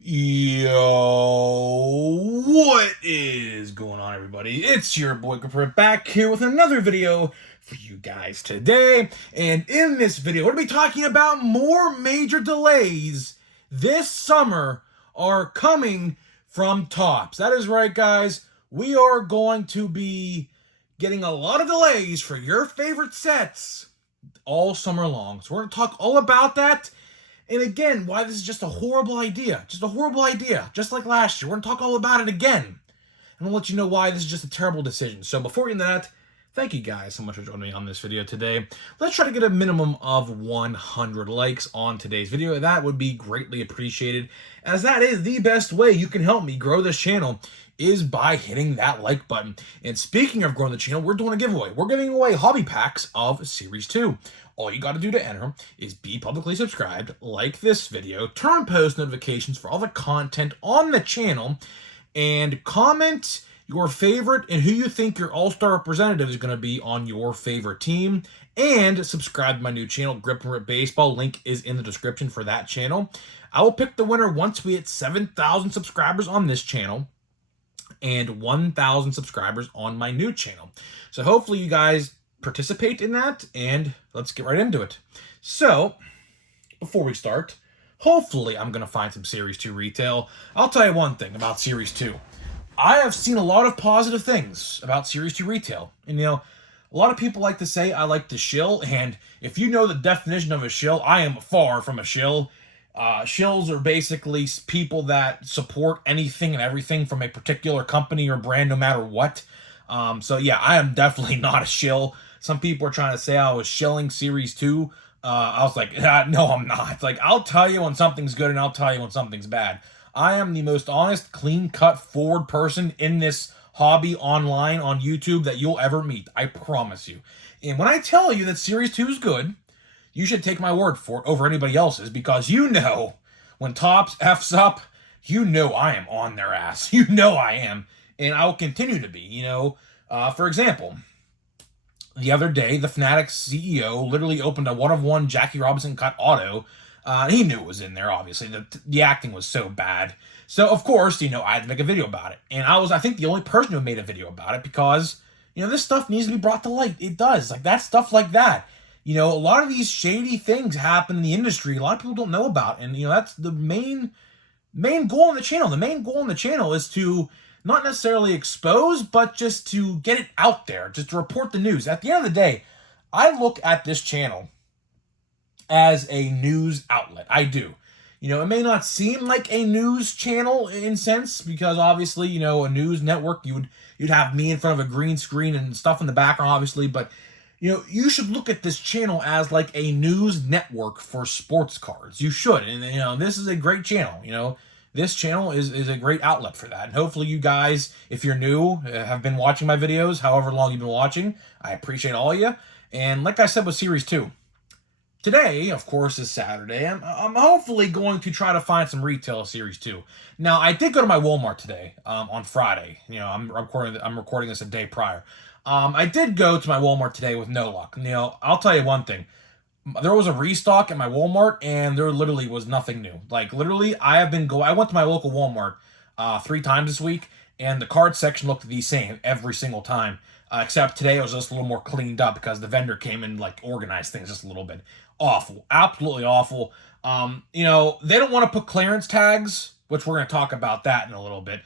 Yo, what is going on, everybody? It's your boy Ginter back here with another video for you guys today. And in this video, we're going to be talking about more major delays this summer are coming from Topps. That is right, guys. We are going to be getting a lot of delays for your favorite sets all summer long. So we're going to talk all about that. And again, why this is just a horrible idea. Just a horrible idea. Just like last year. We're going to talk all about it again. And I'll let you know why this is just a terrible decision. So before we get into that, thank you guys so much for joining me on this video today. Let's try to get a minimum of 100 likes on today's video. That would be greatly appreciated, as that is the best way you can help me grow this channel, is by hitting that like button. And speaking of growing the channel, we're doing a giveaway. We're giving away hobby packs of Series 2. All you got to do to enter is be publicly subscribed, like this video, turn on post notifications for all the content on the channel, and comment your favorite and who you think your all-star representative is going to be on your favorite team, and subscribe to my new channel, Grip and Rip Baseball. Link is in the description for that channel. I will pick the winner once we hit 7,000 subscribers on this channel and 1,000 subscribers on my new channel. So hopefully you guys participate in that, and let's get right into it. So, before we start, hopefully I'm going to find some Series 2 retail. I'll tell you one thing about Series 2. I have seen a lot of positive things about Series 2 retail. And, a lot of people like to say I like to shill, and if you know the definition of a shill, I am far from a shill. Shills are basically people that support anything and everything from a particular company or brand, no matter what. So yeah, I am definitely not a shill. Some people are trying to say I was shilling Series 2. I was like, no, I'm not. Like, I'll tell you when something's good and I'll tell you when something's bad. I am the most honest, clean-cut, forward person in this hobby online on YouTube that you'll ever meet. I promise you. And when I tell you that Series 2 is good, you should take my word for it over anybody else's, because when Topps F's up, I am on their ass. I am. And I will continue to be, For example, the other day, the Fanatics CEO literally opened a one-of-one Jackie Robinson cut auto. He knew it was in there, obviously. The acting was so bad. So, of course, I had to make a video about it. And I think, the only person who made a video about it, because, this stuff needs to be brought to light. It does. Like, that stuff like that. A lot of these shady things happen in the industry. A lot of people don't know about. And, that's the main goal on the channel. The main goal on the channel is to not necessarily expose, but just to get it out there, just to report the news. At the end of the day, I look at this channel as a news outlet. I do. It may not seem like a news channel in sense, because obviously, a news network, you'd have me in front of a green screen and stuff in the background, obviously, but you should look at this channel as like a news network for sports cards. You should. And, this is a great channel, This channel is a great outlet for that. And hopefully you guys, if you're new, have been watching my videos, however long you've been watching. I appreciate all of you. And like I said with Series 2, today, of course, is Saturday. I'm hopefully going to try to find some retail Series 2. Now, I did go to my Walmart today, on Friday. I'm recording this a day prior. I did go to my Walmart today with no luck. I'll tell you one thing. There was a restock at my Walmart, and there literally was nothing new. Like, literally, I went to my local Walmart 3 times this week, and the card section looked the same every single time. Except today it was just a little more cleaned up because the vendor came and, organized things just a little bit. Awful. Absolutely awful. They don't want to put clearance tags, which we're going to talk about that in a little bit.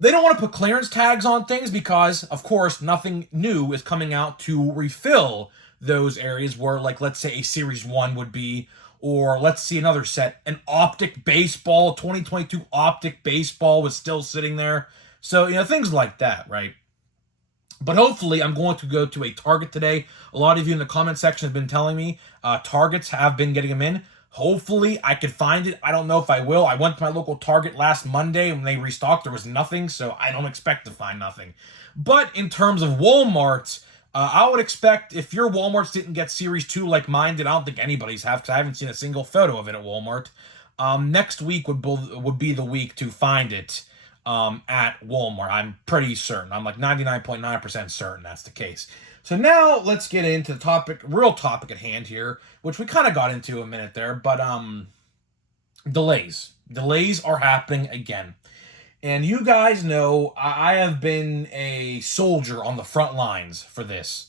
They don't want to put clearance tags on things because, of course, nothing new is coming out to refill those areas where, let's say a Series 1 would be, or let's see another set, an Optic Baseball, 2022 Optic Baseball was still sitting there. So, things like that, right? But hopefully, I'm going to go to a Target today. A lot of you in the comment section have been telling me Targets have been getting them in. Hopefully, I could find it. I don't know if I will. I went to my local Target last Monday when they restocked. There was nothing, so I don't expect to find nothing. But in terms of Walmart, I would expect if your Walmarts didn't get Series 2 like mine did, I don't think anybody's have, because I haven't seen a single photo of it at Walmart. Next week would be the week to find it at Walmart. I'm pretty certain. I'm like 99.9% certain that's the case. So now let's get into the real topic at hand here, which we kind of got into a minute there, but delays. Delays are happening again. And you guys know I have been a soldier on the front lines for this.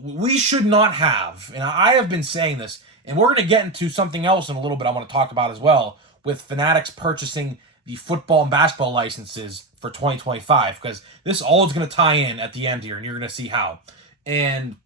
We should not have, and I have been saying this, and we're going to get into something else in a little bit I want to talk about as well, with Fanatics purchasing the football and basketball licenses for 2025, because this all is going to tie in at the end here, and you're going to see how. And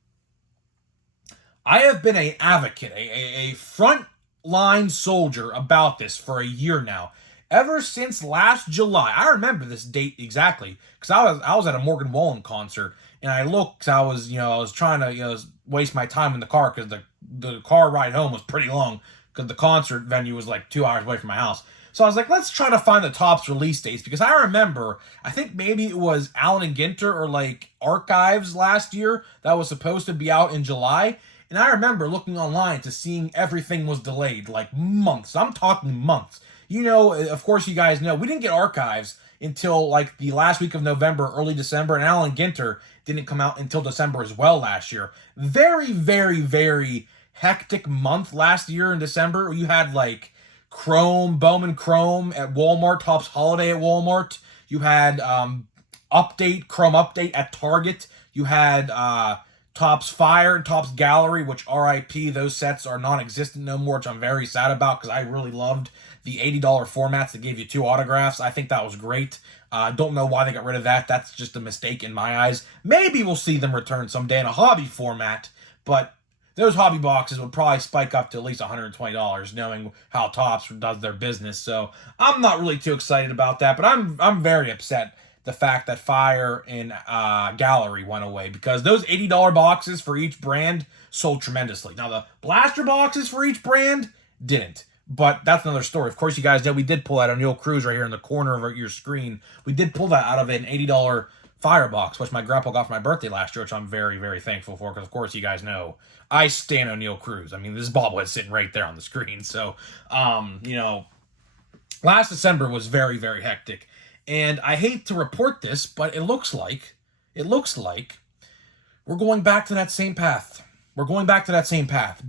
I have been an advocate, a front line soldier about this for a year now. Ever since last July, I remember this date exactly because I was at a Morgan Wallen concert, and I looked. 'Cause I was trying to waste my time in the car because the car ride home was pretty long because the concert venue was like 2 hours away from my house. So I was like, let's try to find the Topps release dates, because I remember, I think maybe it was Allen and Ginter or like Archives last year that was supposed to be out in July. And I remember looking online to seeing everything was delayed, like months. I'm talking months. Of course, you guys know, we didn't get Archives until like the last week of November, early December, and Allen Ginter didn't come out until December as well last year. Very, very, very hectic month last year in December. You had like Bowman Chrome at Walmart, Topps Holiday at Walmart. You had Chrome Update at Target. You had Topps Fire and Topps Gallery, which RIP, those sets are non-existent no more, which I'm very sad about because I really loved the $80 formats that gave you 2 autographs. I think that was great. Don't know why they got rid of that. That's just a mistake in my eyes. Maybe we'll see them return someday in a hobby format, but those hobby boxes would probably spike up to at least $120, knowing how Topps does their business. So I'm not really too excited about that, but I'm very upset the fact that Fire and Gallery went away, because those $80 boxes for each brand sold tremendously. Now, the blaster boxes for each brand didn't, but that's another story. Of course, you guys know we did pull out O'Neal Cruz right here in the corner of your screen. We did pull that out of an $80 Fire box, which my grandpa got for my birthday last year, which I'm very, very thankful for, because, of course, you guys know I stan O'Neal Cruz. I mean, this bobblehead's sitting right there on the screen. So, last December was very, very hectic. And I hate to report this, but it looks like we're going back to that same path.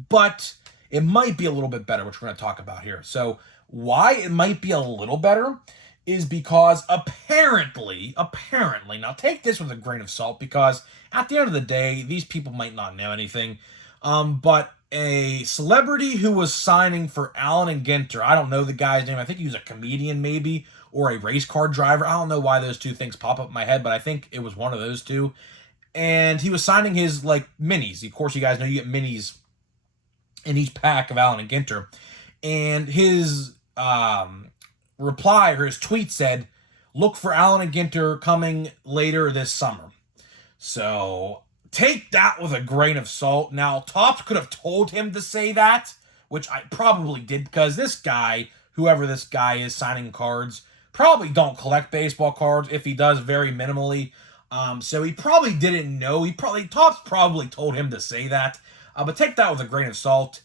But it might be a little bit better, which we're going to talk about here. So why it might be a little better is because apparently, now take this with a grain of salt, because at the end of the day, these people might not know anything. But a celebrity who was signing for Allen and Ginter, I don't know the guy's name. I think he was a comedian maybe, or a race car driver. I don't know why those two things pop up in my head, but I think it was one of those two. And he was signing his like minis. Of course, you guys know you get minis in each pack of Allen and Ginter. And his reply, or his tweet said, "Look for Allen and Ginter coming later this summer." So take that with a grain of salt. Now, Topps could have told him to say that, which I probably did, because this guy, whoever this guy is signing cards, probably don't collect baseball cards. If he does, very minimally. So he probably didn't know. Topps probably told him to say that. But take that with a grain of salt.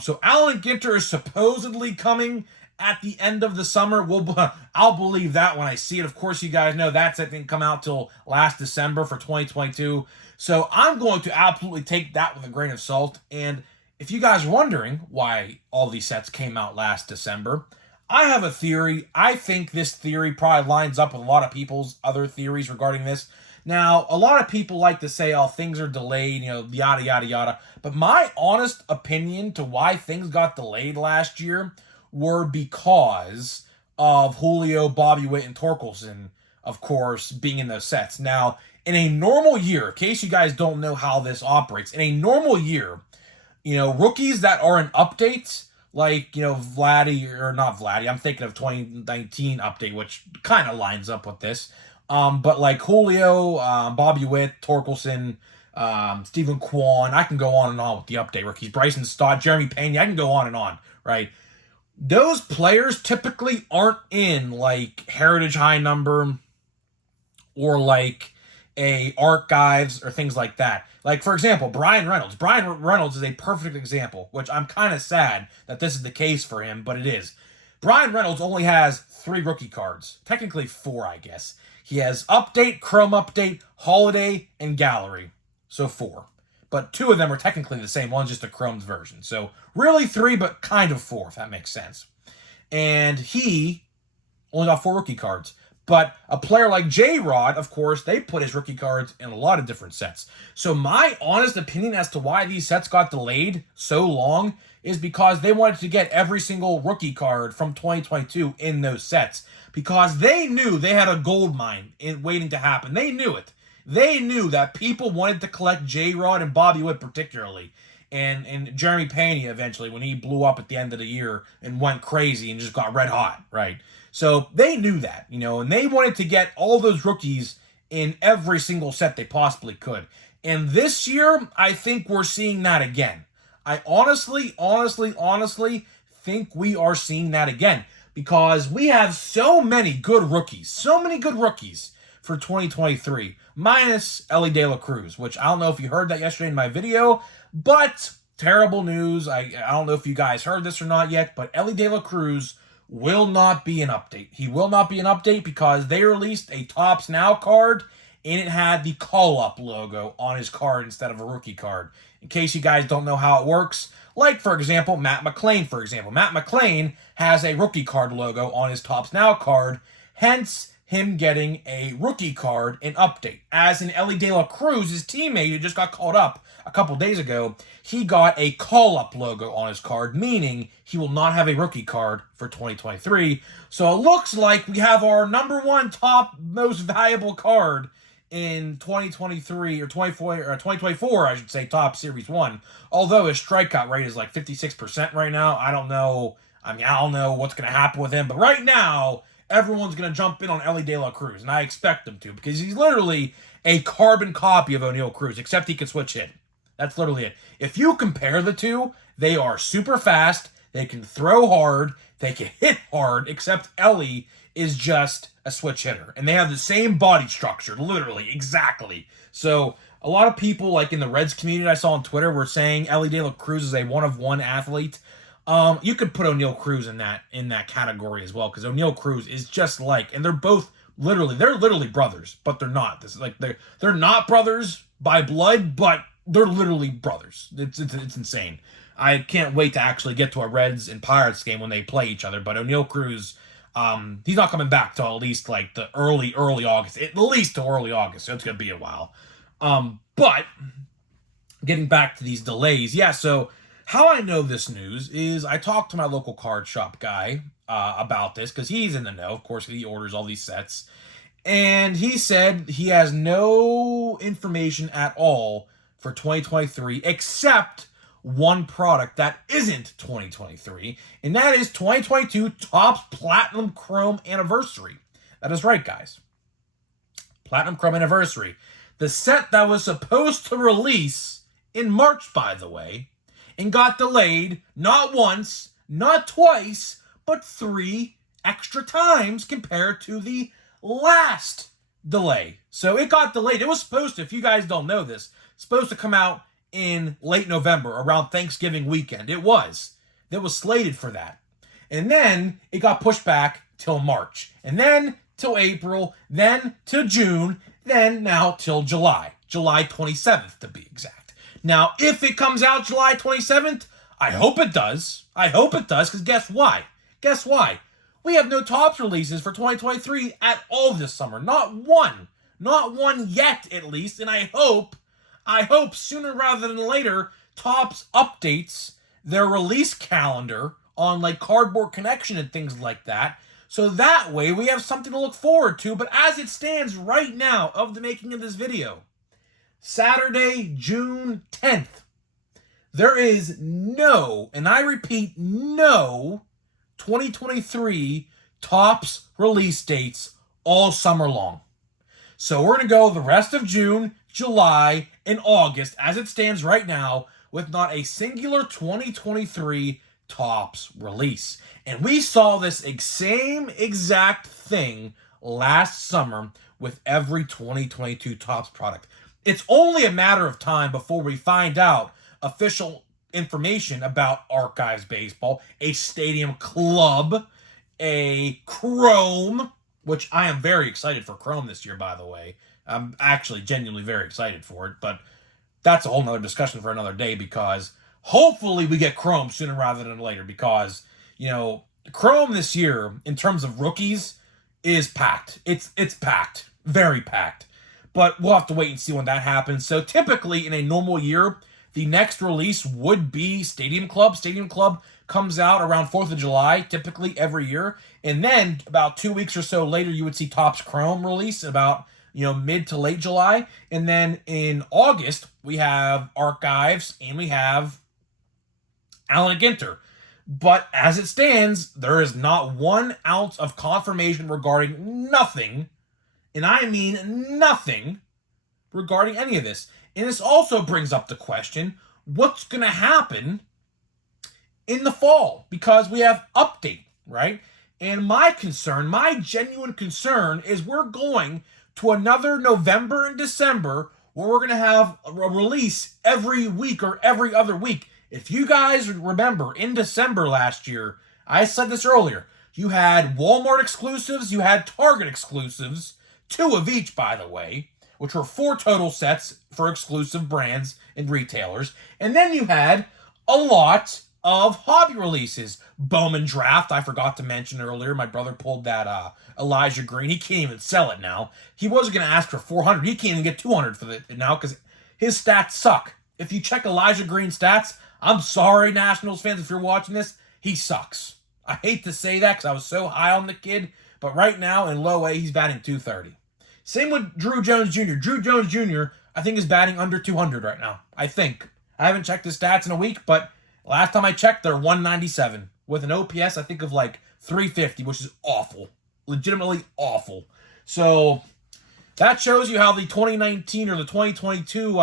So Allen Ginter is supposedly coming at the end of the summer. I'll believe that when I see it. Of course, you guys know that set didn't come out till last December for 2022. So I'm going to absolutely take that with a grain of salt. And if you guys are wondering why all these sets came out last December, I have a theory. I think this theory probably lines up with a lot of people's other theories regarding this. Now, a lot of people like to say, oh, things are delayed, yada, yada, yada. But my honest opinion to why things got delayed last year were because of Julio, Bobby Witt, and Torkelson, of course, being in those sets. Now, in a normal year, in case you guys don't know how this operates, in a normal year, rookies that are in updates, like, Vladdy, or not Vladdy, I'm thinking of 2019 update, which kind of lines up with this. But like Julio, Bobby Witt, Torkelson, Stephen Kwan, I can go on and on with the update rookies. Bryson Stott, Jeremy Pena, I can go on and on, right? Those players typically aren't in like Heritage High Number or like a Archives or things like that. Like, for example, Brian Reynolds. Brian Reynolds is a perfect example, which I'm kind of sad that this is the case for him, but it is. Brian Reynolds only has 3 rookie cards. Technically 4, I guess. He has Update, Chrome Update, Holiday, and Gallery. So 4. But 2 of them are technically the same. One's just a Chrome's version. So really 3, but kind of 4, if that makes sense. and he only got 4 rookie cards. But a player like J-Rod, of course, they put his rookie cards in a lot of different sets. So my honest opinion as to why these sets got delayed so long is because they wanted to get every single rookie card from 2022 in those sets. Because they knew they had a gold mine waiting to happen. They knew it. They knew that people wanted to collect J-Rod and Bobby Witt particularly. And Jeremy Pena eventually when he blew up at the end of the year and went crazy and just got red hot, right? So they knew that, and they wanted to get all those rookies in every single set they possibly could. And this year, I think we're seeing that again. I honestly think we are seeing that again because we have so many good rookies for 2023, minus Ellie De La Cruz, which I don't know if you heard that yesterday in my video, but terrible news. I don't know if you guys heard this or not yet, but Ellie De La Cruz will not be an update. He will not be an update because they released a Topps Now card and it had the call-up logo on his card instead of a rookie card. In case you guys don't know how it works, like, for example, Matt McLain, Matt McLain has a rookie card logo on his Topps Now card, hence him getting a rookie card and update. As in Ellie De La Cruz, his teammate who just got called up a couple days ago, he got a call-up logo on his card, meaning he will not have a rookie card for 2023. So it looks like we have our number one top most valuable card in 2023 or 2024, I should say, Top Series 1. Although his strikeout rate is like 56% right now. I don't know what's going to happen with him, but right now everyone's going to jump in on Ellie De La Cruz, and I expect them to because he's literally a carbon copy of O'Neal Cruz, except he can switch hit. That's literally it. If you compare the two, they are super fast, they can throw hard, they can hit hard, except Ellie is just a switch hitter. And they have the same body structure, literally, exactly. So a lot of people, like in the Reds community I saw on Twitter, were saying Ellie De La Cruz is a one-of-one athlete. You could put O'Neal Cruz in that category as well, because O'Neal Cruz is just like, and they're literally brothers, but they're not. They're not brothers by blood, but they're literally brothers. It's insane. I can't wait to actually get to a Reds and Pirates game when they play each other. But O'Neal Cruz, he's not coming back till at least like the early August. At least till early August. So it's gonna be a while. But getting back to these delays, yeah. So how I know this news is I talked to my local card shop guy about this because he's in the know. Of course, he orders all these sets, and he said he has no information at all for 2023 except one product that isn't 2023, and that is 2022 Topps Platinum Chrome Anniversary. That is right, guys. Platinum Chrome Anniversary. The set that was supposed to release in March, by the way, and got delayed not once, not twice, but 3 extra times compared to the last delay. So it got delayed. It was supposed to, if you guys don't know this, supposed to come out in late November, around Thanksgiving weekend. It was slated for that. And then it got pushed back till March. And then till April, then till June, then now till July. July 27th to be exact. Now, if it comes out July 27th, I hope it does. Because guess why? We have no Topps releases for 2023 at all this summer. Not one. Not one yet, at least. And I hope sooner rather than later, Topps updates their release calendar on like Cardboard Connection and things like that. So that way we have something to look forward to. But as it stands right now of the making of this video, Saturday, June 10th, there is no, and I repeat, no 2023 Topps release dates all summer long. So we're going to go the rest of June, July, and August as it stands right now with not a singular 2023 Topps release. And we saw this same exact thing last summer with every 2022 Topps product. It's only a matter of time before we find out official information about Archives Baseball, a Stadium Club, a Chrome, which I am very excited for Chrome this year, by the way. I'm actually genuinely very excited for it, but that's a whole nother discussion for another day because hopefully we get Chrome sooner rather than later because, Chrome this year, in terms of rookies, is packed. It's packed. Very packed. But we'll have to wait and see when that happens. So typically, in a normal year, the next release would be Stadium Club. Stadium Club comes out around 4th of July, typically every year. And then about 2 weeks or so later, you would see Topps Chrome release about, mid to late July. And then in August, we have Archives and we have Allen Ginter. But as it stands, there is not 1 ounce of confirmation regarding nothing, and I mean nothing, regarding any of this. And this also brings up the question, what's going to happen in the fall? Because we have update, right? And my genuine concern, is we're going to another November and December where we're going to have a release every week or every other week. If you guys remember, in December last year, I said this earlier, you had Walmart exclusives, you had Target exclusives, 2 of each, by the way, which were 4 total sets for exclusive brands and retailers. And then you had a lot of hobby releases. Bowman Draft, I forgot to mention earlier. My brother pulled that Elijah Green. He can't even sell it now. He was going to ask for 400. He can't even get 200 for it now because his stats suck. If you check Elijah Green's stats, I'm sorry, Nationals fans, if you're watching this, he sucks. I hate to say that because I was so high on the kid, but right now in low A, he's batting .230. Same with Drew Jones Jr. Drew Jones Jr., I think, is batting under 200 right now. I think. I haven't checked his stats in a week, but last time I checked, they're 197 with an OPS, I think, of like 350, which is awful. Legitimately awful. So that shows you how the 2019 or the 2022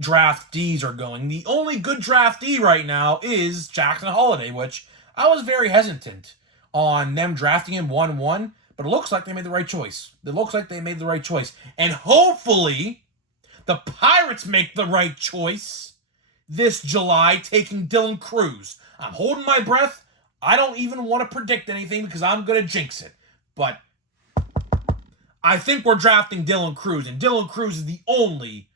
draftees are going. The only good draftee right now is Jackson Holliday, which I was very hesitant on them drafting him 1-1, but it looks like they made the right choice. And hopefully, the Pirates make the right choice this July, taking Dylan Cruz. I'm holding my breath. I don't even want to predict anything because I'm going to jinx it. But I think we're drafting Dylan Cruz, and Dylan Cruz is the only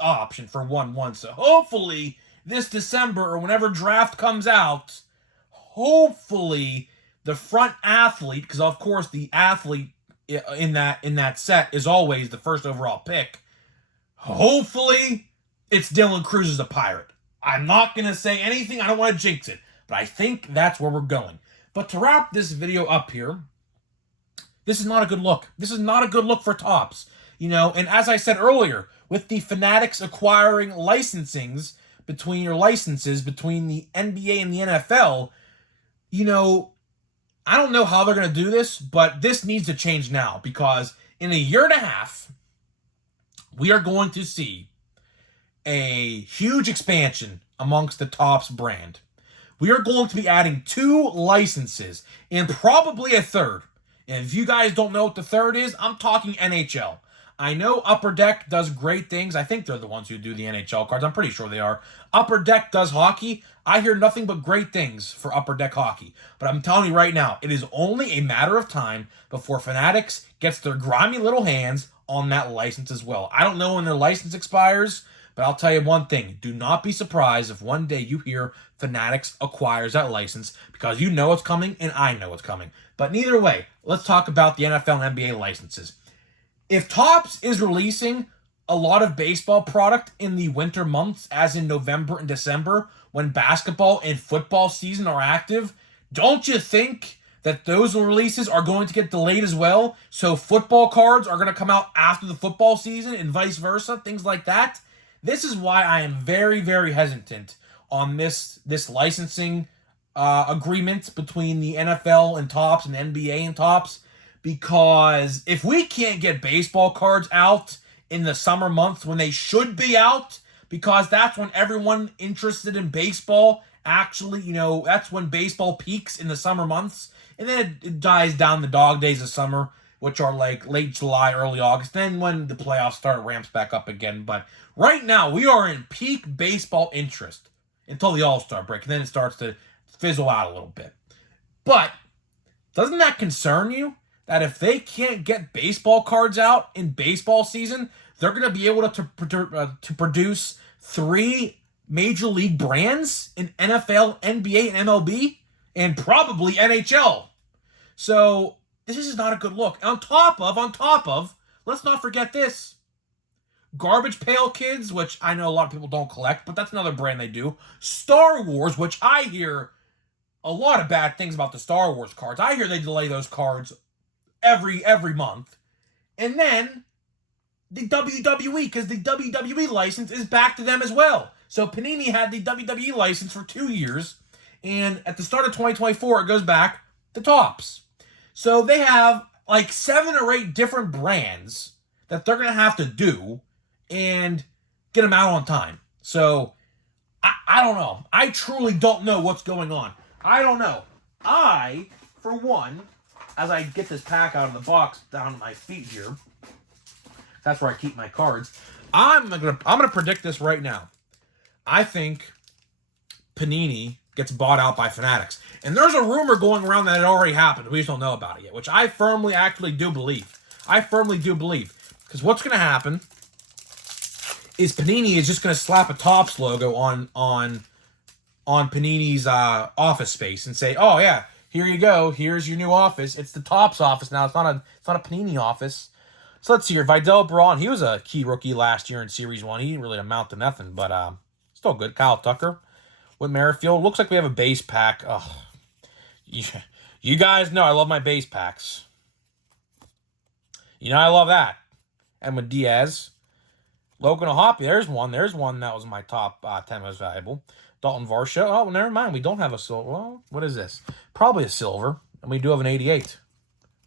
option for 1-1. So hopefully this December or whenever draft comes out, hopefully the front athlete, because of course the athlete in that set is always the first overall pick, hopefully it's Dylan Cruz as a Pirate. I'm not going to say anything. I don't want to jinx it, but I think that's where we're going. But to wrap this video up here, this is not a good look. This is not a good look for Topps. And as I said earlier, with the Fanatics acquiring licenses between the NBA and the NFL, I don't know how they're going to do this, but this needs to change now because in a year and a half, we are going to see a huge expansion amongst the Topps brand. We are going to be adding 2 licenses and probably a third. And if you guys don't know what the third is, I'm talking NHL. I know Upper Deck does great things. I think they're the ones who do the NHL cards. I'm pretty sure they are. Upper Deck does hockey. I hear nothing but great things for Upper Deck hockey. But I'm telling you right now, it is only a matter of time before Fanatics gets their grimy little hands on that license as well. I don't know when their license expires, but I'll tell you one thing. Do not be surprised if one day you hear Fanatics acquires that license because you know it's coming and I know it's coming. But neither way, let's talk about the NFL and NBA licenses. If Topps is releasing a lot of baseball product in the winter months, as in November and December, when basketball and football season are active, don't you think that those releases are going to get delayed as well? So football cards are going to come out after the football season and vice versa, things like that. This is why I am very, very hesitant on this licensing agreement between the NFL and Topps and NBA and Topps. Because if we can't get baseball cards out in the summer months when they should be out, because that's when everyone interested in baseball actually, that's when baseball peaks in the summer months. And then it dies down the dog days of summer, which are like late July, early August. Then when the playoffs start, it ramps back up again. But right now, we are in peak baseball interest until the All-Star break. And then it starts to fizzle out a little bit. But doesn't that concern you? That if they can't get baseball cards out in baseball season, they're going to be able to produce 3 major league brands in NFL, NBA, and MLB? and probably NHL. So this is not a good look. On top of, let's not forget this. Garbage Pail Kids, which I know a lot of people don't collect, but that's another brand they do. Star Wars, which I hear a lot of bad things about the Star Wars cards. I hear they delay those cards every month. And then the WWE, because the WWE license is back to them as well. So Panini had the WWE license for 2 years, and at the start of 2024, it goes back to Topps. So they have like 7 or 8 different brands that they're going to have to do and get them out on time. So I don't know. I truly don't know what's going on. I don't know. I, for one, as I get this pack out of the box down at my feet here, that's where I keep my cards. I'm gonna predict this right now. I think Panini gets bought out by Fanatics. And there's a rumor going around that it already happened. We just don't know about it yet, which I firmly actually do believe. I firmly do believe. Because what's going to happen is Panini is just going to slap a Topps logo on Panini's office space and say, "Oh yeah, here you go. Here's your new office. It's the Topps office now. It's not a Panini office." So let's see here. Vidal Braun, he was a key rookie last year in Series 1. He didn't really amount to nothing, but still good. Kyle Tucker with Merrifield. Looks like we have a base pack. Oh, you guys know I love my base packs. You know I love that. And with Diaz. Logan O'Hoppe, there's one. There's one that was my top 10 most valuable. Dalton Varsho. Oh, well, never mind. We don't have a silver. Well, what is this? Probably a silver. And we do have an 88.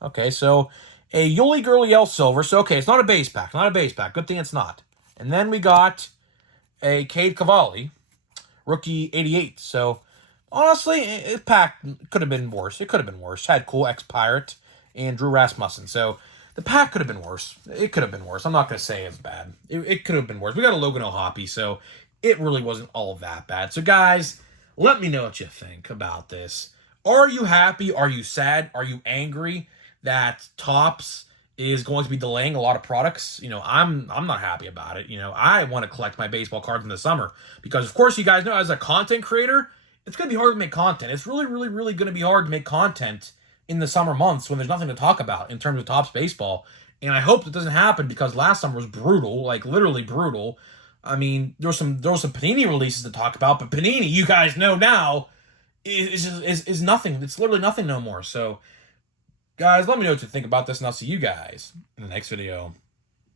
Okay, so a Yuli Gurriel silver. So, okay, it's not a base pack. Not a base pack. Good thing it's not. And then we got a Cade Cavalli, rookie 88. So, honestly, it pack could have been worse. It could have been worse. Had cool ex-Pirate and Drew Rasmussen. So, the pack could have been worse. It could have been worse. I'm not going to say it's bad. It could have been worse. We got a Logan O'Hoppe, so it really wasn't all that bad. So, guys, let me know what you think about this. Are you happy? Are you sad? Are you angry that Topps is going to be delaying a lot of products? You know, I'm not happy about it. You know, I want to collect my baseball cards in the summer because, of course, you guys know as a content creator, it's going to be hard to make content. It's really, really, really going to be hard to make content in the summer months when there's nothing to talk about in terms of Topps baseball. And I hope that doesn't happen because last summer was brutal, like literally brutal. I mean, there was some Panini releases to talk about, but Panini, you guys know now, is nothing. It's literally nothing no more. So, guys, let me know what you think about this, and I'll see you guys in the next video.